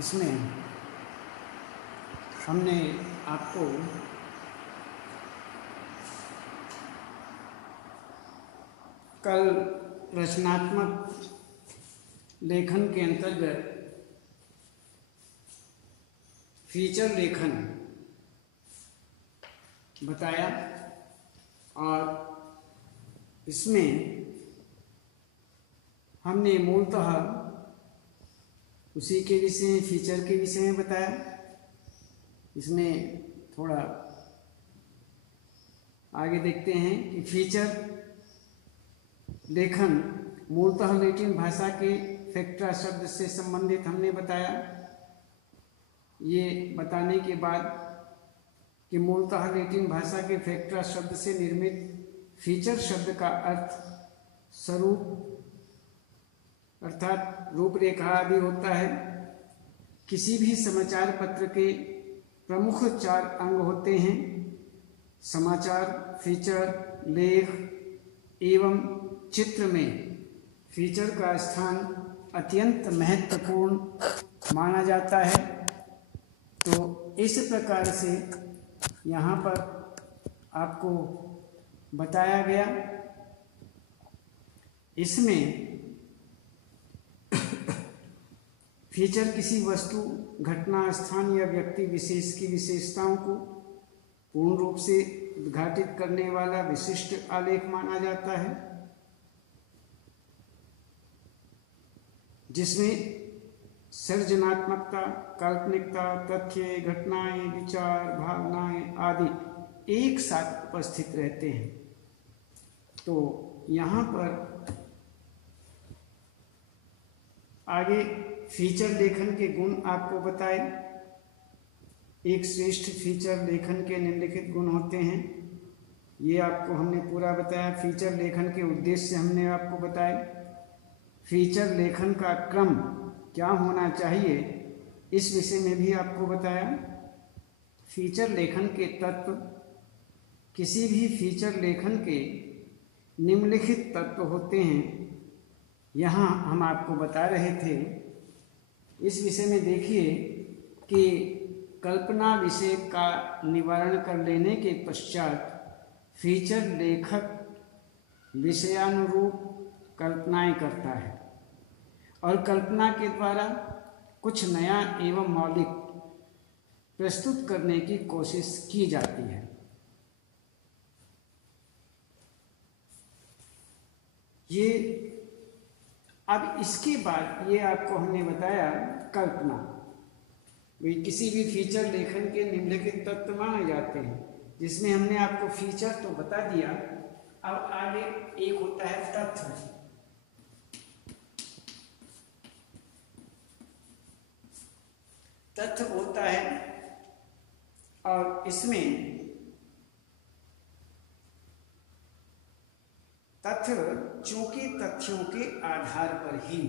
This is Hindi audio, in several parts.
इसमें हमने आपको कल रचनात्मक लेखन के अंतर्गत फीचर लेखन बताया और इसमें हमने मूलतः उसी के विषय में, फीचर के विषय में बताया। इसमें थोड़ा आगे देखते हैं कि फीचर लेखन मूलतः लैटिन भाषा के फैक्ट्रा शब्द से संबंधित हमने बताया। ये बताने के बाद कि मूलतः लैटिन भाषा के फैक्ट्रा शब्द से निर्मित फीचर शब्द का अर्थ स्वरूप अर्थात रूपरेखा भी होता है। किसी भी समाचार पत्र के प्रमुख 4 अंग होते हैं: समाचार, फीचर, लेख एवं चित्र में फीचर का स्थान अत्यंत महत्वपूर्ण माना जाता है। तो इस प्रकार से यहाँ पर आपको बताया गया। इसमें फीचर किसी वस्तु, घटना, स्थान या व्यक्ति विशेष की विशेषताओं को पूर्ण रूप से उद्घाटित करने वाला विशिष्ट आलेख माना जाता है, जिसमें सृजनात्मकता, काल्पनिकता, तथ्य, घटनाएं, विचार, भावनाएं आदि एक साथ उपस्थित रहते हैं। तो यहाँ पर आगे फीचर लेखन के गुण आपको बताए। एक श्रेष्ठ फीचर लेखन के निम्नलिखित गुण होते हैं। ये आपको हमने पूरा बताया। फीचर लेखन के उद्देश्य हमने आपको बताए। फीचर लेखन का क्रम क्या होना चाहिए, इस विषय में भी आपको बताया। फीचर लेखन के तत्व, किसी भी फीचर लेखन के निम्नलिखित तत्व होते हैं, यहाँ हम आपको बता रहे थे। इस विषय में देखिए कि कल्पना विषय का निवारण कर लेने के पश्चात फीचर लेखक विषयानुरूप कल्पनाएं करता है और कल्पना के द्वारा कुछ नया एवं मौलिक प्रस्तुत करने की कोशिश की जाती है। ये अब इसके बाद ये आपको हमने बताया कल्पना। किसी भी फीचर लेखन के निम्नलिखित तत्व माने जाते हैं, जिसमें हमने आपको फीचर तो बता दिया। अब आगे एक होता है तथ्य। तथ्य होता है और इसमें तथ्य चूंकि तथ्यों के आधार पर ही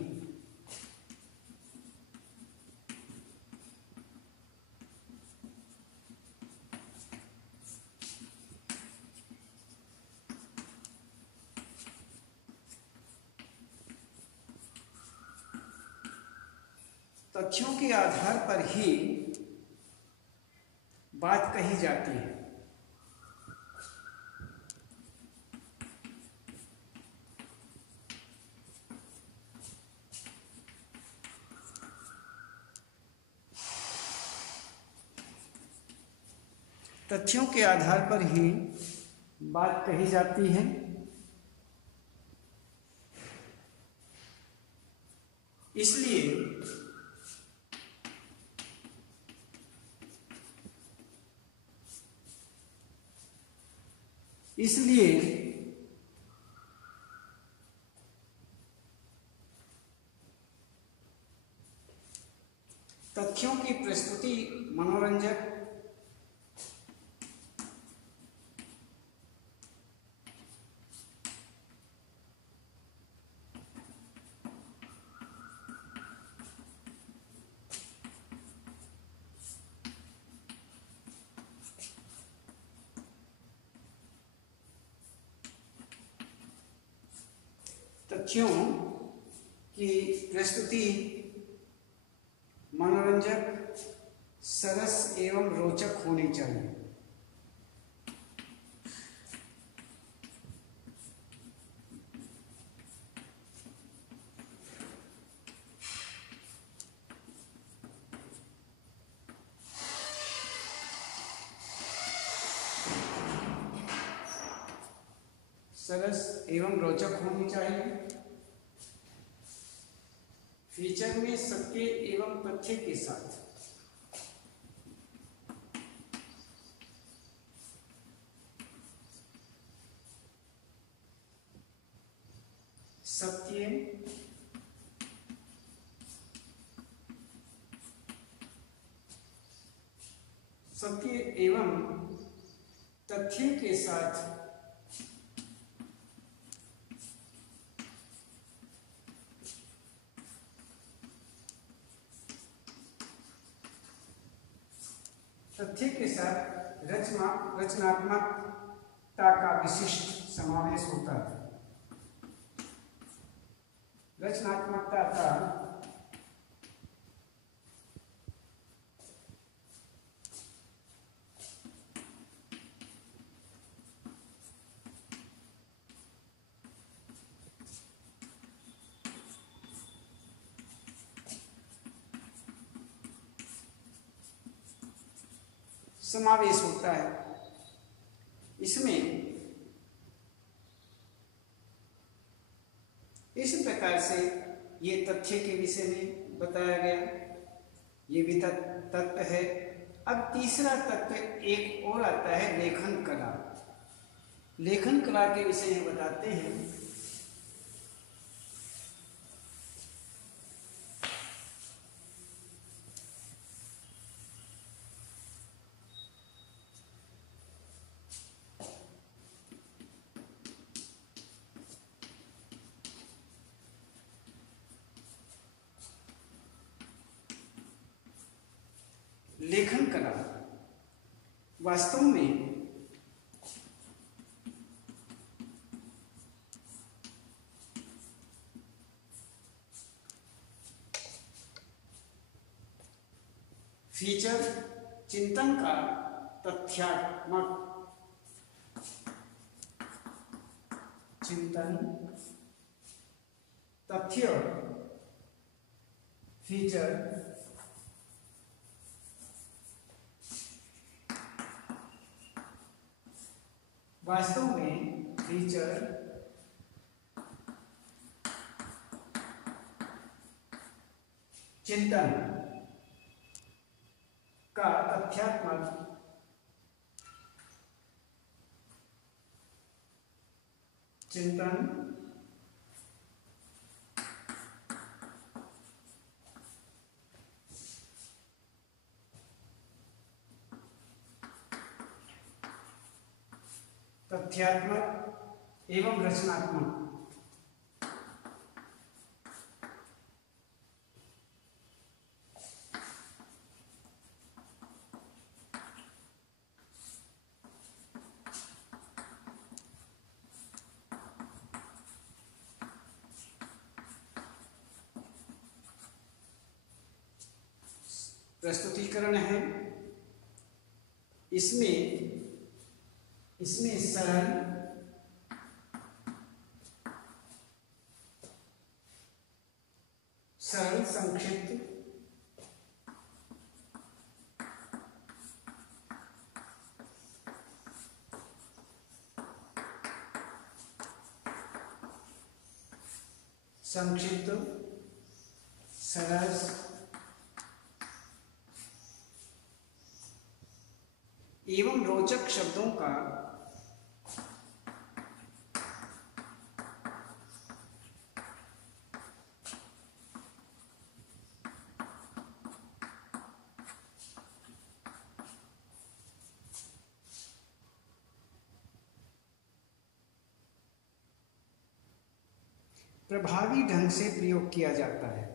बात कही जाती है। तथ्यों के आधार पर ही बात कही जाती है। इसलिए तथ्यों की प्रस्तुति मनोरंजक, तथ्यों की प्रस्तुति मनोरंजक, सरस एवं रोचक होनी चाहिए। सरस एवं रोचक होनी चाहिए। फीचर में सत्य एवं तथ्य के साथ सत्य एवं तथ्य के साथ रचनात्मकता का विशिष्ट समावेश होता है। रचनात्मकता का समावेश होता है। इसमें इस प्रकार से ये तथ्य के विषय में बताया गया, ये भी तत्व है। अब तीसरा तत्व एक और आता है, लेखन कला। लेखन कला के विषय में बताते हैं। लेखन कला वास्तव में फीचर चिंतन का तथ्यात्मक चिंतन, तथ्य, फीचर वास्तव में फीचर चिंतन का तथ्यात्मक चिंतन तथ्यात्मक एवं रचनात्मक प्रस्तुतिकरण है। इसमें सरल, संक्षिप्त, सरल एवं रोचक शब्दों का प्रभावी ढंग से प्रयोग किया जाता है।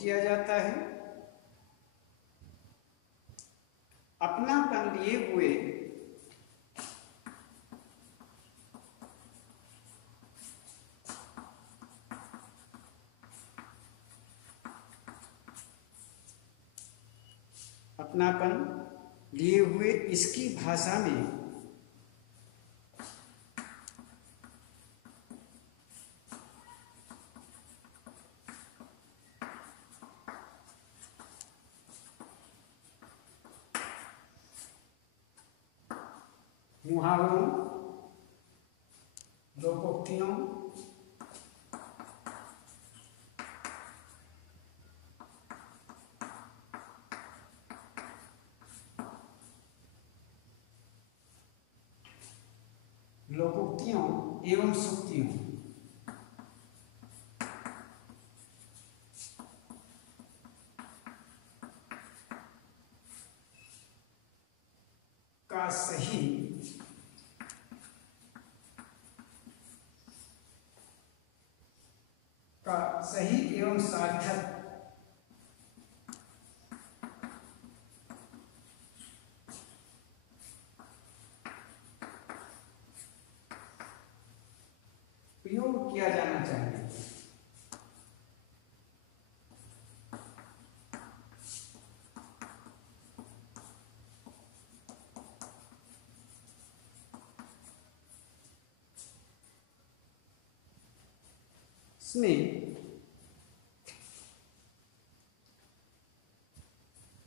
किया जाता है। अपनापन लिए हुए अपनापन लिए हुए इसकी भाषा में मुहावरों, लोकोक्तियों, लोकोक्तियों एवं सूक्तियों का सही एवं सार्थक प्रयोग किया जाना चाहिए। इसमें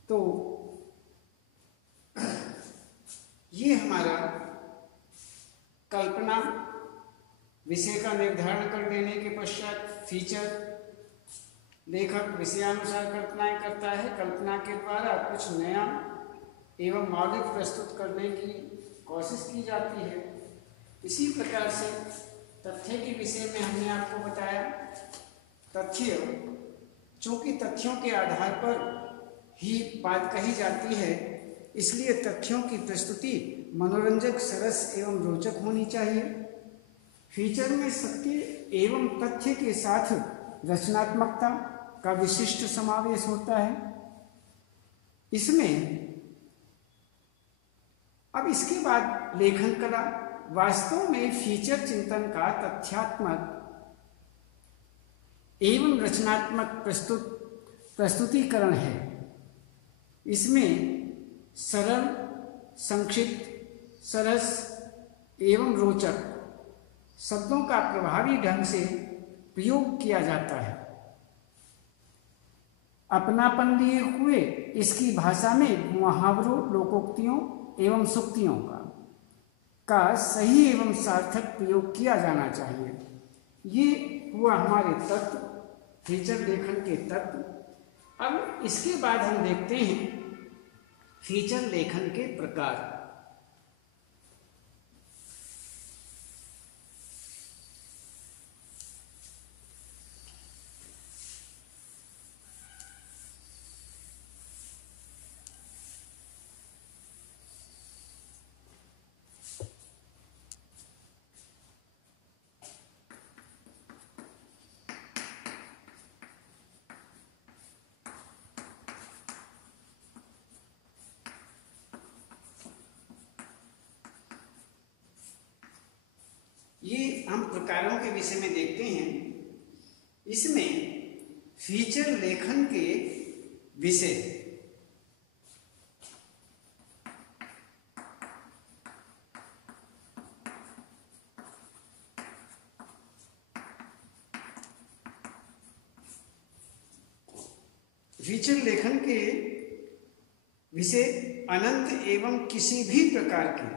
तो ये हमारा कल्पना विषय का निर्धारण कर देने के पश्चात फीचर लेखक विषयानुसार कल्पनाएं करता है। कल्पना के द्वारा कुछ नया एवं मौलिक प्रस्तुत करने की कोशिश की जाती है। इसी प्रकार से तथ्य के विषय में हमने आपको बताया, तथ्य चूंकि तथ्यों के आधार पर ही बात कही जाती है, इसलिए तथ्यों की प्रस्तुति मनोरंजक, सरस एवं रोचक होनी चाहिए। फीचर में सत्य एवं तथ्य के साथ रचनात्मकता का विशिष्ट समावेश होता है। अब इसके बाद लेखन कला। वास्तव में फीचर चिंतन का तथ्यात्मक एवं रचनात्मक प्रस्तुतिकरण है। इसमें सरल, संक्षिप्त, सरस एवं रोचक शब्दों का प्रभावी ढंग से प्रयोग किया जाता है। अपनापन लिए हुए इसकी भाषा में मुहावरों, लोकोक्तियों एवं सूक्तियों का सही एवं सार्थक प्रयोग किया जाना चाहिए। ये हुआ हमारे तत्व, फीचर लेखन के तत्व। अब इसके बाद हम देखते हैं फीचर लेखन के प्रकार। ये हम प्रकारों के विषय में देखते हैं। इसमें फीचर लेखन के विषय फीचर लेखन के विषय अनंत एवं किसी भी प्रकार के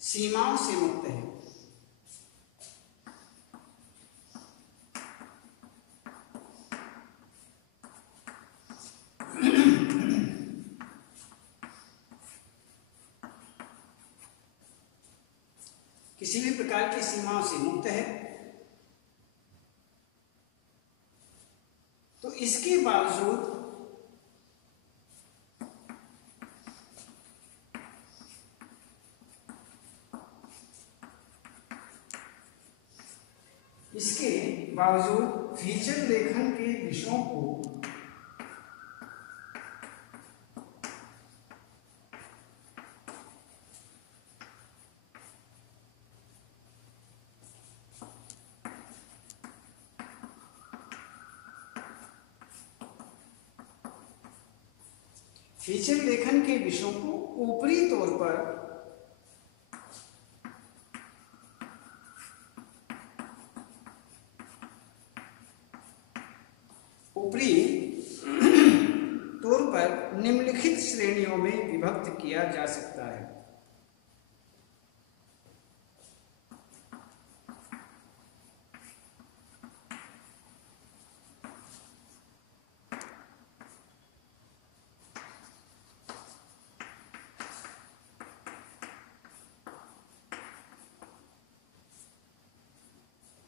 सीमाओं से मुक्त है। किसी भी प्रकार की सीमाओं से मुक्त है। तो इसके बावजूद फीचर लेखन के विषयों को ऊपरी तौर पर निम्नलिखित श्रेणियों में विभक्त किया जा सकता है।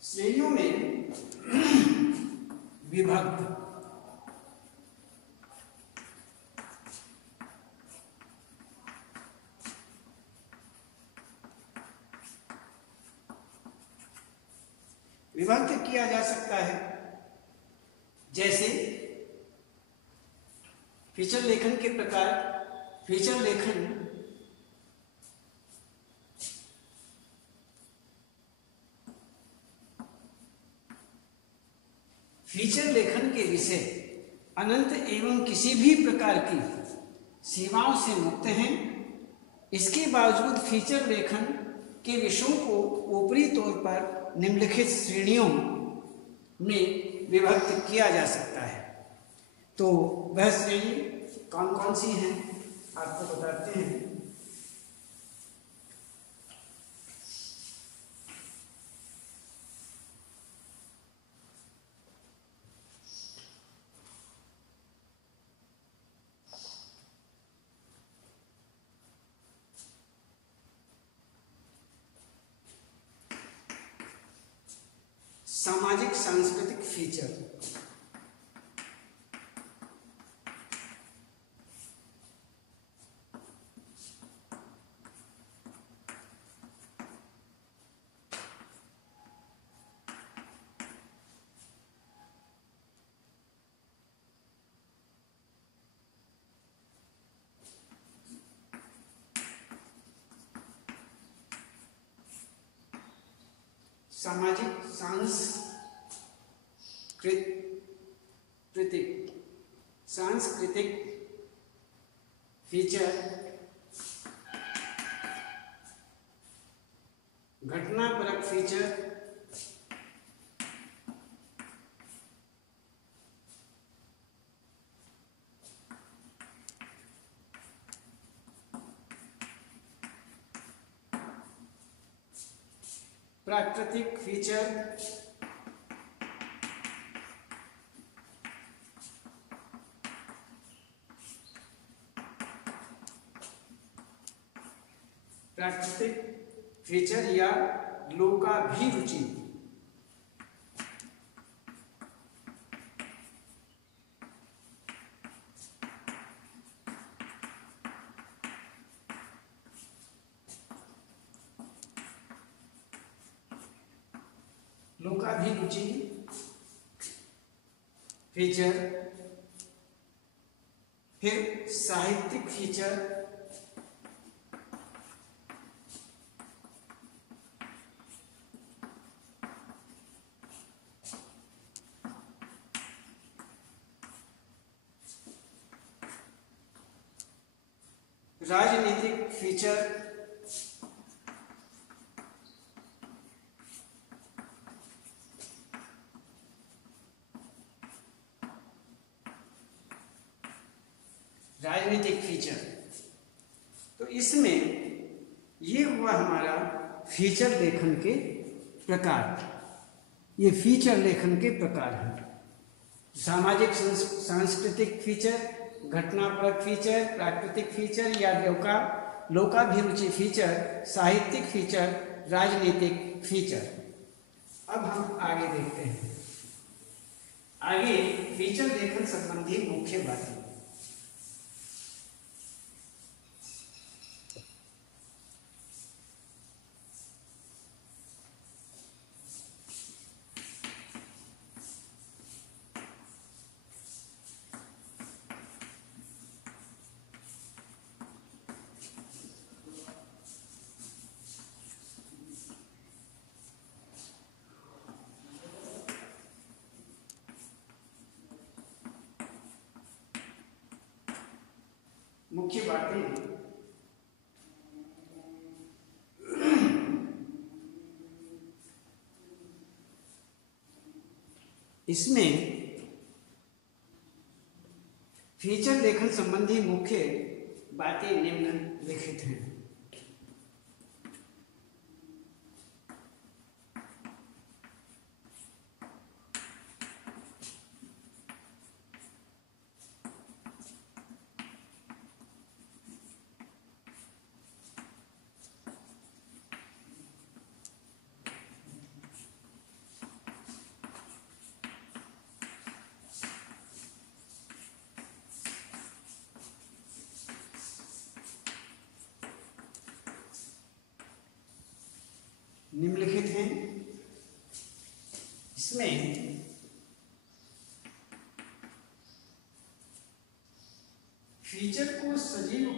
श्रेणियों में विभक्त किया जा सकता है। जैसे फीचर लेखन के प्रकार, फीचर लेखन के विषय अनंत एवं किसी भी प्रकार की सीमाओं से मुक्त हैं। इसके बावजूद फीचर लेखन के विषयों को ऊपरी तौर पर निम्नलिखित श्रेणियों में विभक्त किया जा सकता है। तो वह श्रेणी कौन कौन सी हैं आपको बताते हैं। सामाजिक सांस्कृतिक फीचर, सामाजिक सांस्कृतिक फीचर घटनापरक फीचर, प्राकृतिक फीचर, या लोकाभिरुचि, फीचर। फिर साहित्यिक फीचर, राजनीतिक फीचर, तो इसमें ये हुआ हमारा फीचर लेखन के प्रकार। ये फीचर लेखन के प्रकार हैं। सामाजिक सांस्कृतिक फीचर, घटनापरक फीचर, प्राकृतिक फीचर या लोकाभिरुचि फीचर, साहित्यिक फीचर, राजनीतिक फीचर। अब हम आगे देखते हैं। आगे फीचर लेखन संबंधी मुख्य बातें। मुख्य बातें। इसमें फीचर लेखन संबंधी मुख्य बातें निम्नलिखित हैं। निम्नलिखित हैं। इसमें फीचर को सजीव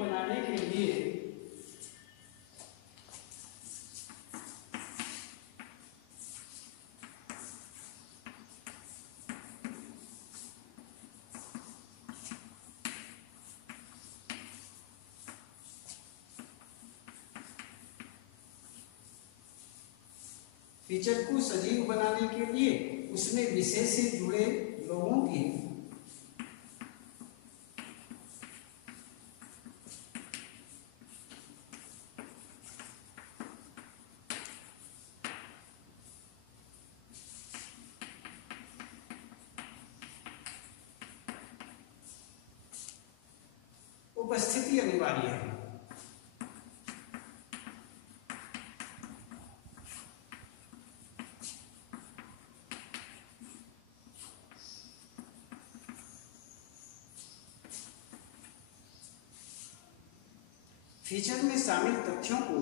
बनाने के लिए उसमें विषय से जुड़े लोगों की उपस्थिति अनिवार्य है। फीचर में शामिल तथ्यों को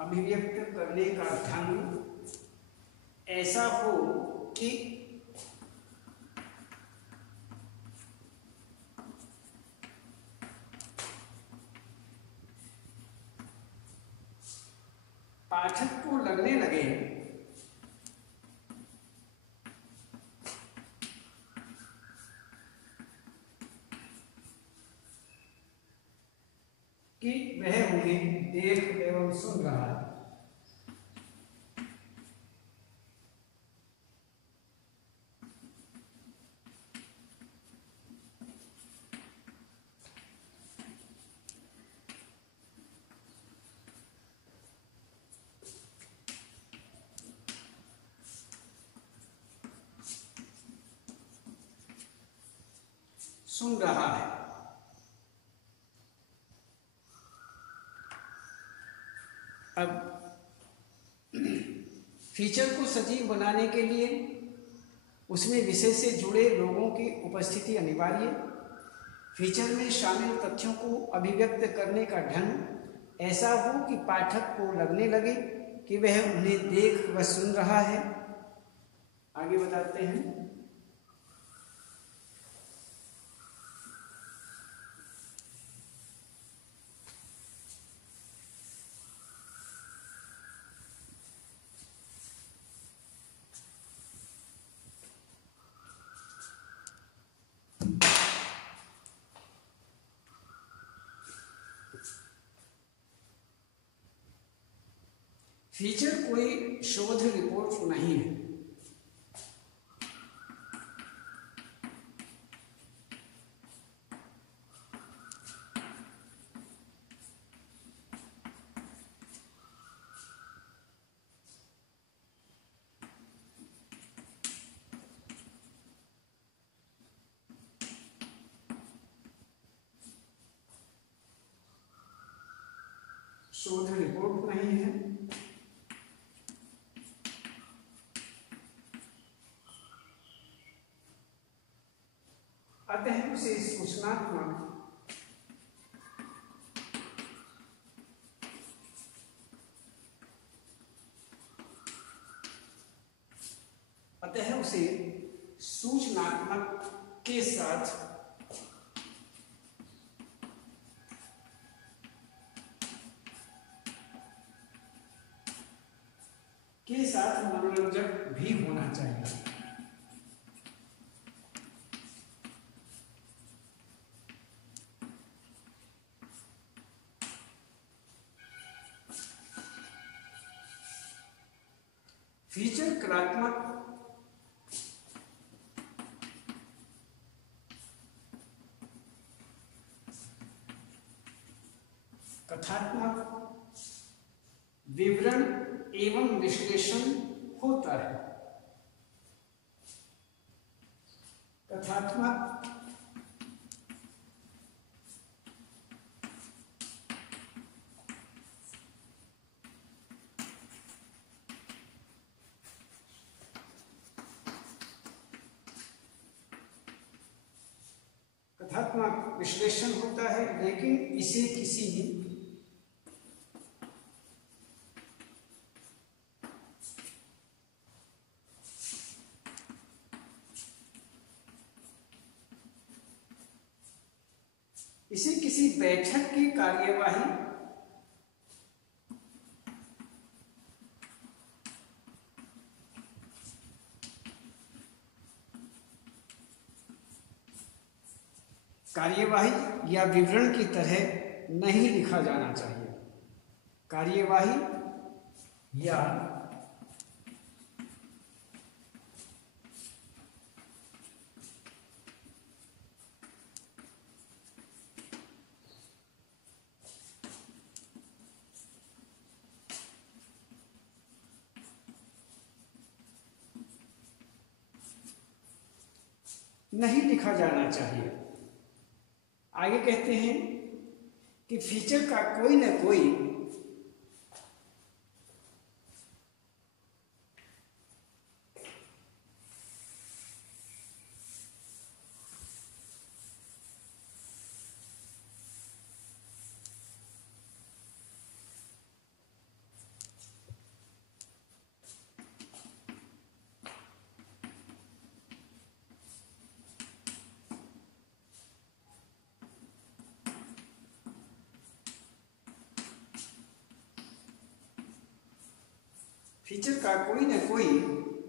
अभिव्यक्त करने का ढंग ऐसा हो कि पाठक को लगने लगे कि वह उन्हें देख एवं सुन रहा है। सुन रहा है। अब फीचर को सजीव बनाने के लिए उसमें विषय से जुड़े लोगों की उपस्थिति अनिवार्य। फीचर में शामिल तथ्यों को अभिव्यक्त करने का ढंग ऐसा हो कि पाठक को लगने लगे कि वह उन्हें देख व सुन रहा है। आगे बताते हैं। फीचर कोई शोध रिपोर्ट नहीं है। शोध रिपोर्ट नहीं है। अतः उसे सूचनात्मक के साथ मनोरंजक भी होना चाहिए। फीचर कलात्मक कथात्मक विवरण एवं विश्लेषण होता है। कथात्मक विश्लेषण होता है, लेकिन इसे किसी बैठक की कार्यवाही या विवरण की तरह नहीं लिखा जाना चाहिए। कार्यवाही या नहीं लिखा जाना चाहिए। आगे कहते हैं कि फीचर का कोई न कोई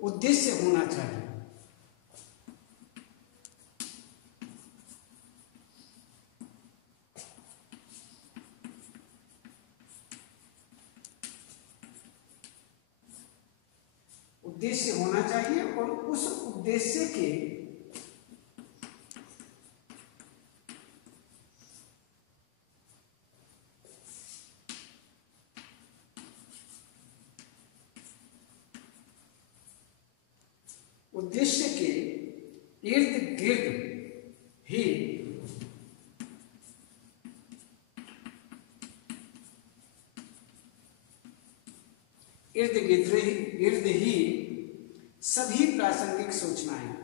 उद्देश्य होना चाहिए। उद्देश्य होना चाहिए और उस उद्देश्य के इर्द गिर्द ही सभी प्रासंगिक सूचनाएं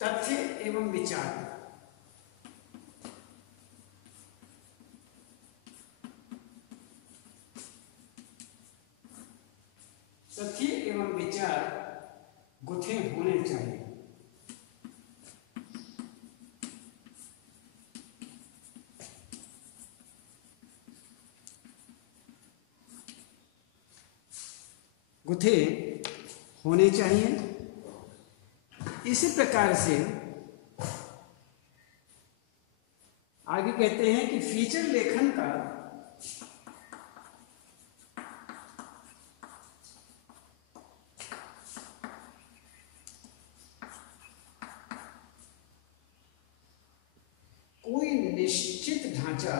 तथ्य एवं विचार गुथे होने चाहिए। गुथे होने चाहिए। इसी प्रकार से आगे कहते हैं कि फीचर लेखन का कोई निश्चित ढांचा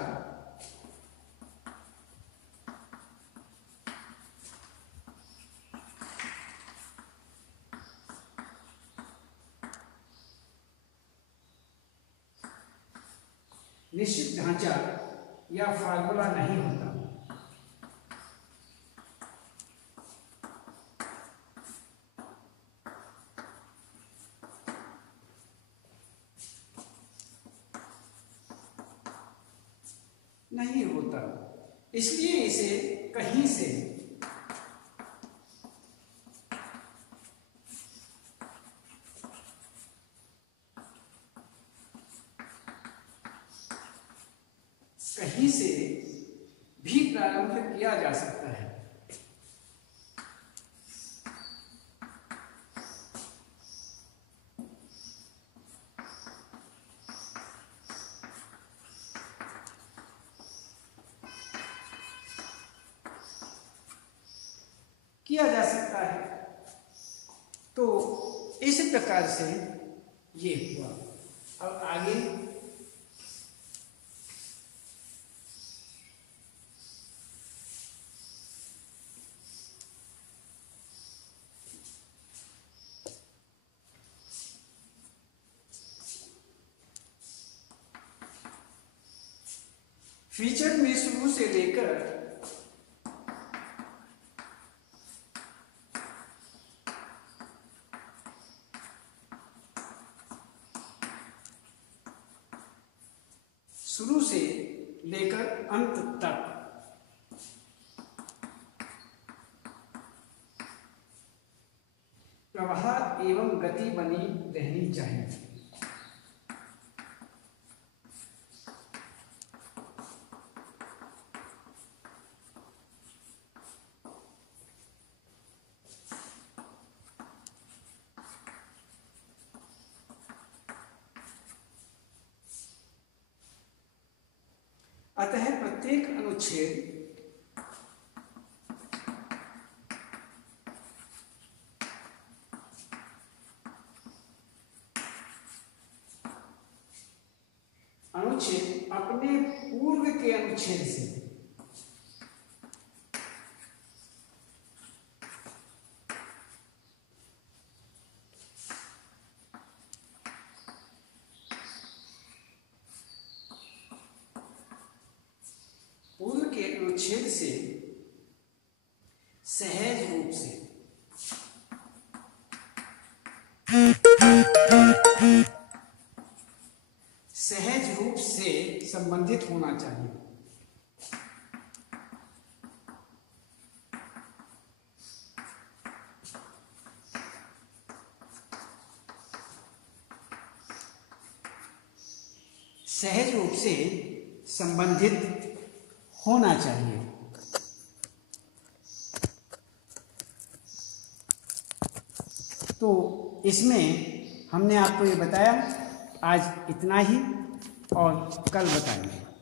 या फार्मूला नहीं होता। नहीं होता, इसलिए इसे कहीं से भी प्रारंभ किया जा सकता है। तो इस प्रकार से ये हुआ। अब आगे फीचर में शुरू से लेकर अंत तक प्रवाह एवं गति बनी रहनी चाहिए। अतः प्रत्येक अनुच्छेद अपने पूर्व के अनुच्छेद से अनुच्छेद से सहज रूप से संबंधित होना चाहिए। सहज रूप से संबंधित होना चाहिए। तो इसमें हमने आपको ये बताया, आज इतना ही और कल बताएंगे।